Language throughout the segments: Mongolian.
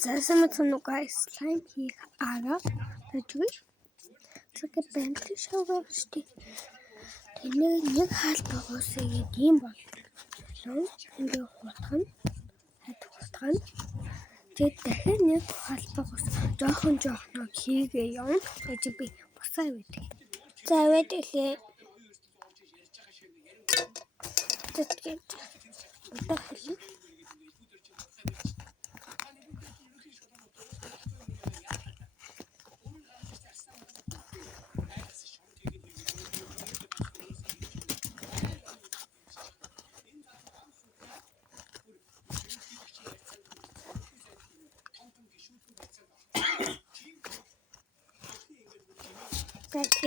Заасан нүгай слайм хийх арга tajгүй. Тэгэхээр бэнтли шоугаар штий. Тэнийг нэг хаалт уусгээд ийм боллоо. Ингээ хутгана. Тэгээд дахин нэг хаалт уус жоохон хийгээ явна. Тэгээд би босаа ивэдэг. За ивэдэглээ. Тэгээд одоо хэлээ.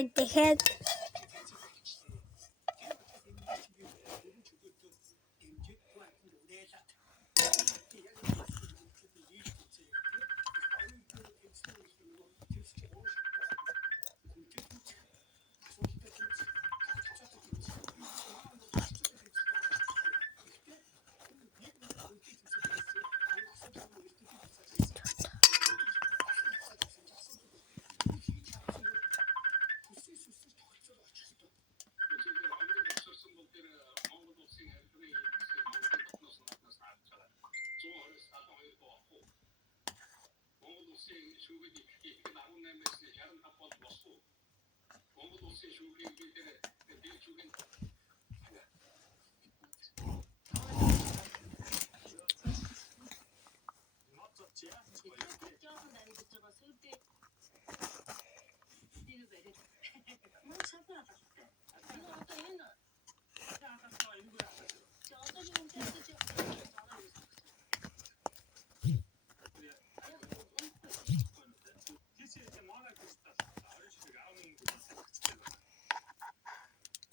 Тэгэхээр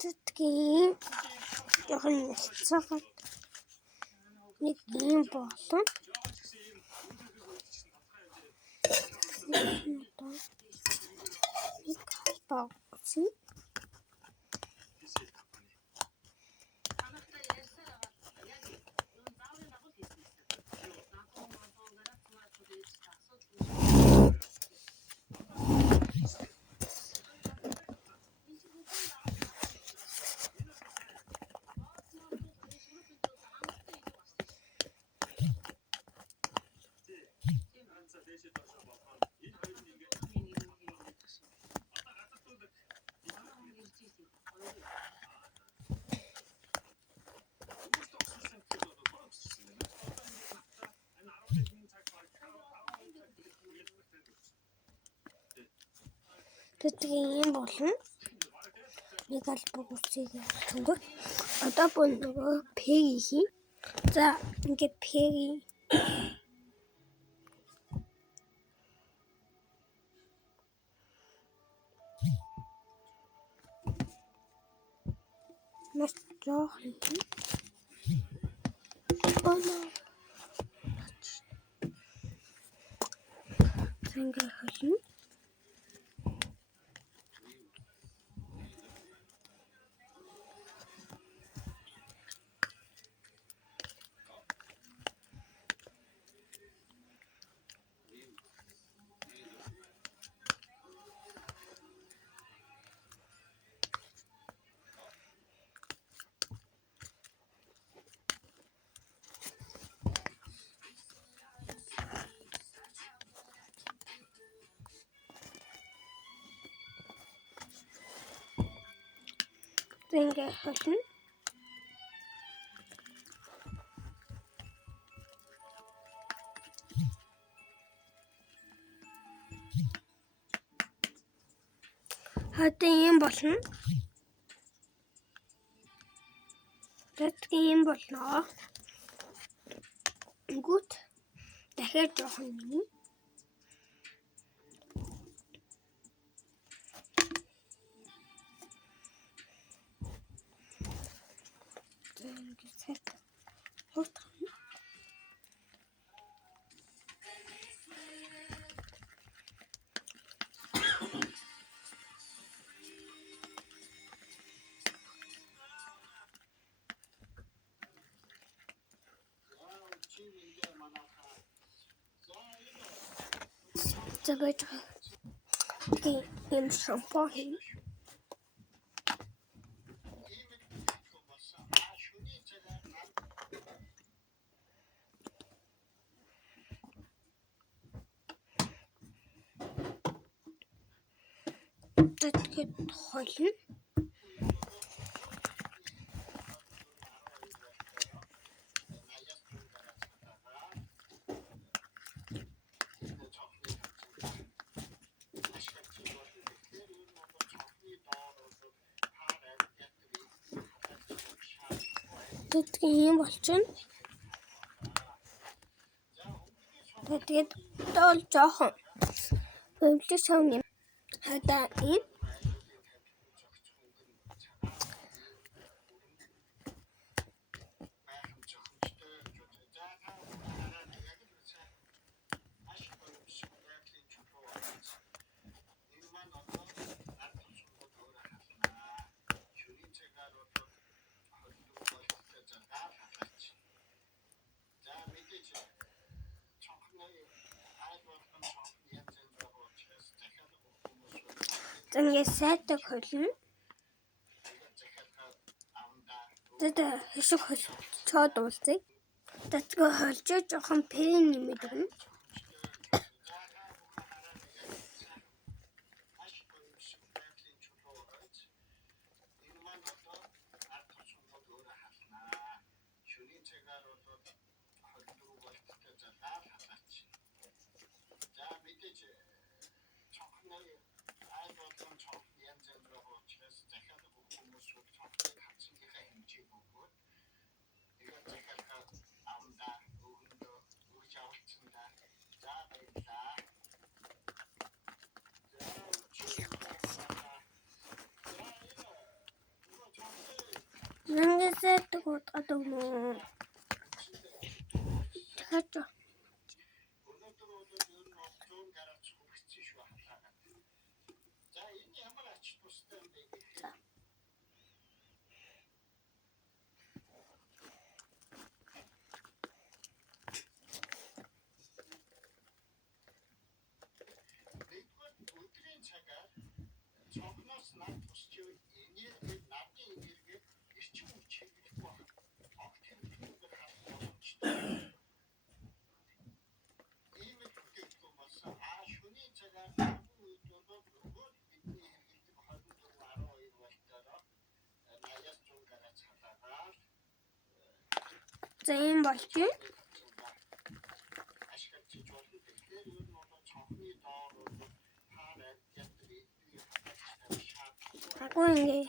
Тэтгэн жоохон хэцүүхэн нэг юм болон нэг богцсон. Тэтгэн болон нэг албаг үсгийг явуулчихгүй. Одоо бүр нөгөө пэги хий. За ингээд пэги маш жоохон хий. Ингээд холно. Ингээд холно. Хатан юм болно. Тэтгэн юм болно. Гүт дахиад жоохон юм. За байж байгаа. Тэгээ юм шампунь хийн. Тэгээд холно. Тэгээд юм болчихно. Тэгээд доол жоохон өвлөж савны хадаа ийм ингээд сайтай холно. Тэгээд хэшиг холцоод уулзъя. Тэгээд холж жоохон пэрэн нэмээд өгнө. Ингээд сайтай гутгаад өгнө. Тэгээд за юм болчих. Агуу ингээ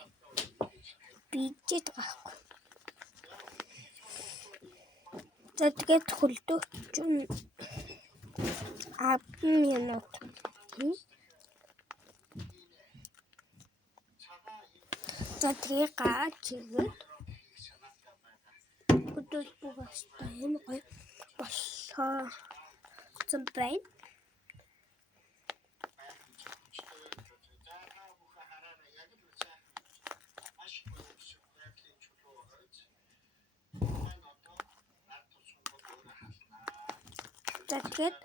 бийжээд байгаа. За тэгээд хөлдөөч 10 минут. За тэгээд гаач игээд өдөр бугастай юм гоё боллоо. Зам байна. Тэгээд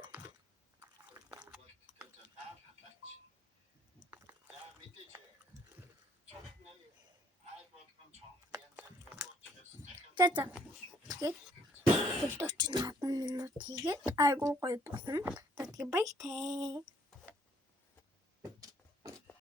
тэгээд өдөрч 10 минут хийгээд айгуу гоё болно. Тэгээд баяртай.